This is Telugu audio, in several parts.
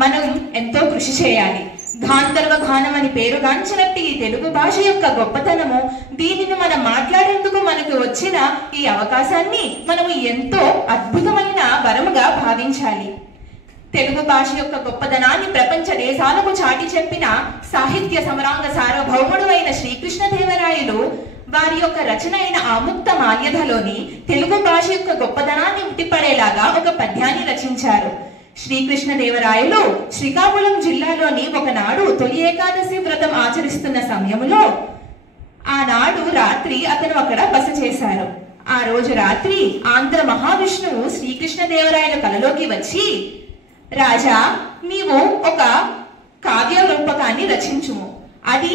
మనం ఎంతో కృషి చేయాలి. గాంధర్వ గానం అని పేరుగాంచినట్టు ఈ తెలుగు భాష యొక్క గొప్పతనము, దీనిని మనం మాట్లాడేందుకు మనకు వచ్చిన ఈ అవకాశాన్ని మనము ఎంతో అద్భుతమైన వరముగా భావించాలి. తెలుగు భాష యొక్క గొప్పదనాన్ని ప్రపంచ దేశాలకు చాటి చెప్పిన సాహిత్య సమరాంగ సార్వభౌముడు అయిన శ్రీకృష్ణదేవరాయలు వారి యొక్క రచన అయిన ఆముక్త మాల్యధలోని తెలుగు భాష యొక్క గొప్పదనాన్ని ఉట్టిపడేలాగా ఒక పద్యాన్ని రచించారు. శ్రీకృష్ణదేవరాయలు శ్రీకాకుళం జిల్లాలోని ఒకనాడు తొలి ఏకాదశి వ్రతం ఆచరిస్తున్న సమయంలో ఆనాడు రాత్రి అతను అక్కడ బస చేశారు. ఆ రోజు రాత్రి ఆంధ్ర మహావిష్ణువు శ్రీకృష్ణదేవరాయల కలలోకి వచ్చి, రాజా, నీవు ఒక కావ్య రూపకాన్ని రచించుము, అది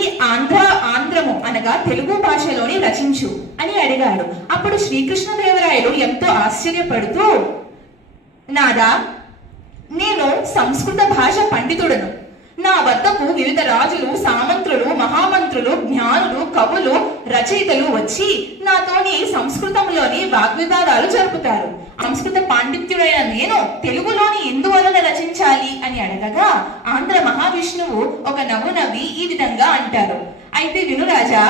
ఆంధ్రము అనగా తెలుగు భాషలోని రచించు అని అడిగాడు. అప్పుడు శ్రీకృష్ణదేవరాయలు ఎంతో ఆశ్చర్యపడుతూ, నాదా, నేను సంస్కృత భాష పండితుడను. నా వద్దకు వివిధ రాజులు, సామంత్రులు, మహామంత్రులు, జ్ఞానులు, కవులు, రచయితలు వచ్చి నాతోని సంస్కృతంలోని వాగ్వివాదాలు జరుపుతారు. సంస్కృత పాండిత్యుడైన నేను తెలుగులోని ఎందువలన రచించాలి అని అడగగా ఆంధ్ర మహావిష్ణువు ఒక నవ్వు నవ్వి ఈ విధంగా అంటారు, అయితే వినురాజా,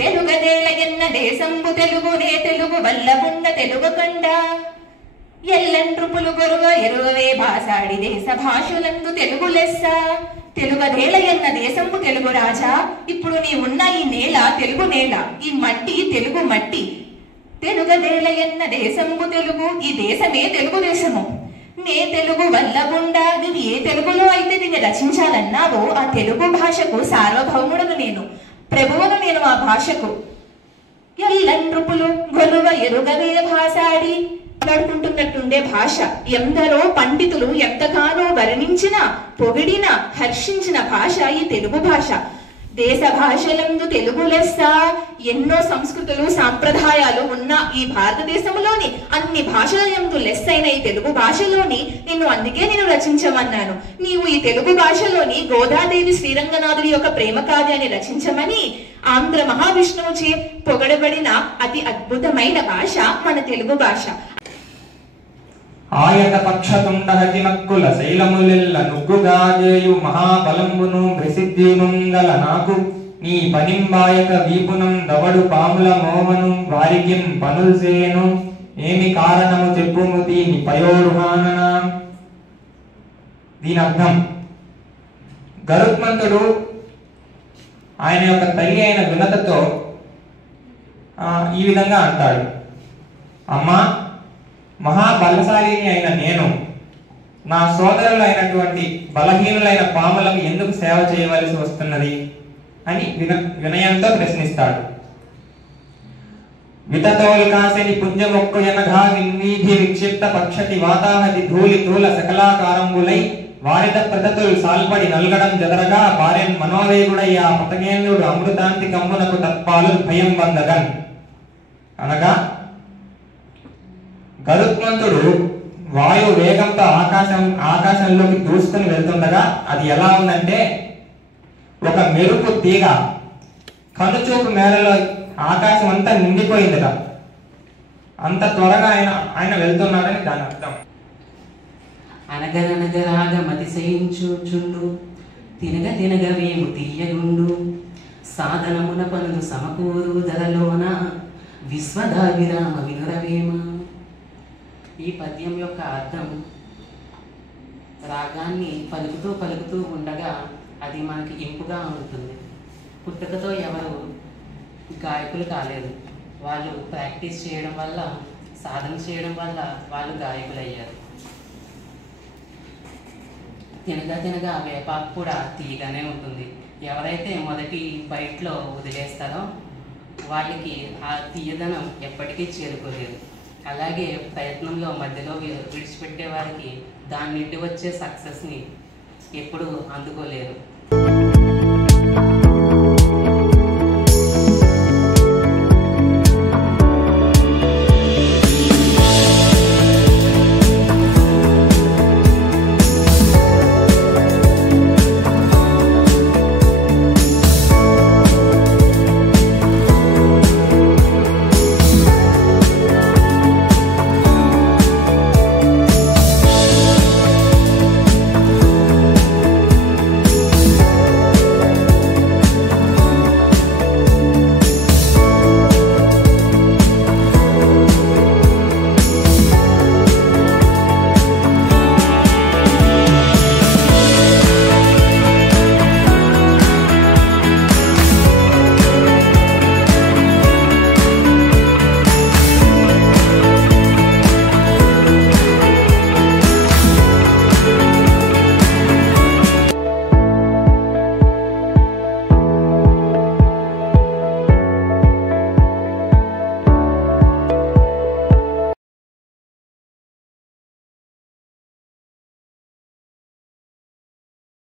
తెలుగదేల ఎన్న దేశంబు తెలుగునే, తెలుగు వల్లబుండ తెలుగు కండ ఎల్లంట్రుపులు గొరుగ ఎరుగవే భాషాడి దేశ భాషలందు తెలుగు లెస్స. తెలుగదేల ఎన్న దేశంబు తెలుగు రాజా, ఇప్పుడు నీ ఉన్న ఈ నేల తెలుగు నేల, ఈ మట్టి తెలుగు మట్టి. తెలుగదేల ఎన్న దేశంబు తెలుగు, ఈ దేశమే తెలుగు దేశము. నే తెలుగు వల్లగుండా, నువ్వు ఏ తెలుగులో అయితే దీన్ని రచించాలన్నావో ఆ తెలుగు భాషకు సార్వభౌముడను నేను, ప్రభువును నేను ఆ భాషకు. ఎల్లంట్రుపులు గొరుగ ఎరుగవే భాషాడి, మాట్లాడుకుంటున్నట్టుండే భాష. ఎందరో పండితులు ఎంతగానో వర్ణించిన, పొగిడిన, హర్షించిన భాష ఈ తెలుగు భాష. దేశ భాషలందు తెలుగు లెస్స. ఎన్నో సంస్కృతులు, సాంప్రదాయాలు ఉన్న ఈ భారతదేశంలోని అన్ని భాషల యందు లెస్సైన ఈ తెలుగు భాషలోని అందుకే నేను రచించమన్నాను. నీవు ఈ తెలుగు భాషలోని గోదాదేవి శ్రీరంగనాథుడి యొక్క ప్రేమ కావ్యాన్ని రచించమని ఆంధ్ర మహావిష్ణువు చే పొగడబడిన అతి అద్భుతమైన భాష మన తెలుగు భాష. ఆయత పక్షతుండ హతిమక్కుల శైలములెల్ల నుగ్గుగాజేయు మహాబలంబును ప్రసిద్ధియునుంగల నాకు నీ పనింబాయక వీపునం దవడు పాముల మోమను వారికిం పనుల్సేను ఏమి కారణము చెప్పుము దీని పయోరుహానన. దీని అర్థం, గరుత్మంతుడు ఆయన యొక్క తల్లి అయిన వినతతో ఈ విధంగా అంటాడు, అమ్మా, మహాబలశాలిని అయిన నేను నా సోదరులైనటువంటి బలహీనులైన పాములకు ఎందుకు సేవ చేయవలసి వస్తున్నది అని వినయంతో ప్రశ్నిస్తాడు. వితతోల్కాశని పుంజమొక్కు ఎనఘా విన్వీధి విక్షిప్త పక్షటి వాతాహతి ధూళి తూల సకలాకారంబులై వారిద ప్రతతులు సాల్పడి నల్గడం జదరగా భార్యన్ మనోవేగుడై ఆ పతగేంద్రుడు అమృతాంతి కమ్మునకు తత్పాలు భయం బందగన్. అనగా గరుత్మంతుడు వాయు వేగంతో ఆకాశంలోకి దూసుకుని వెళ్తుండగా అది ఎలా ఉందంటే, ఒక మెరుపు తీగ కనుచూపు మేరలో ఆకాశం అంతా నిండిపోయిందిట. అంత త్వరగా ఆయన వెళ్తున్నాడని దాని అర్థం. అనగనగరాగ మతిశయించుచుండు తినగ తినగవేము తీయగుండు సాధనమున పనులు సమకూరు ధరలోన విశ్వదావిరామ వినురవేమ. ఈ పద్యం యొక్క అర్థం, రాగాన్ని పలుకుతూ పలుకుతూ ఉండగా అది మనకి ఇంపుగా ఉంటుంది. పుట్టుకతో ఎవరు గాయకులు కాలేదు, వాళ్ళు ప్రాక్టీస్ చేయడం వల్ల, సాధన చేయడం వల్ల వాళ్ళు గాయకులు అయ్యారు. తినగా తినగా వేపాకు కూడా తీయగానే ఉంటుంది. ఎవరైతే మొదటి బయటలో వదిలేస్తారో వాళ్ళకి ఆ తీయదనం ఎప్పటికీ చేరుకోలేదు. అలాగే ప్రయత్నంలో మధ్యలో విడిచిపెట్టే వారికి దాని నుండి వచ్చే సక్సెస్ని ఎప్పుడు అందుకోలేరు.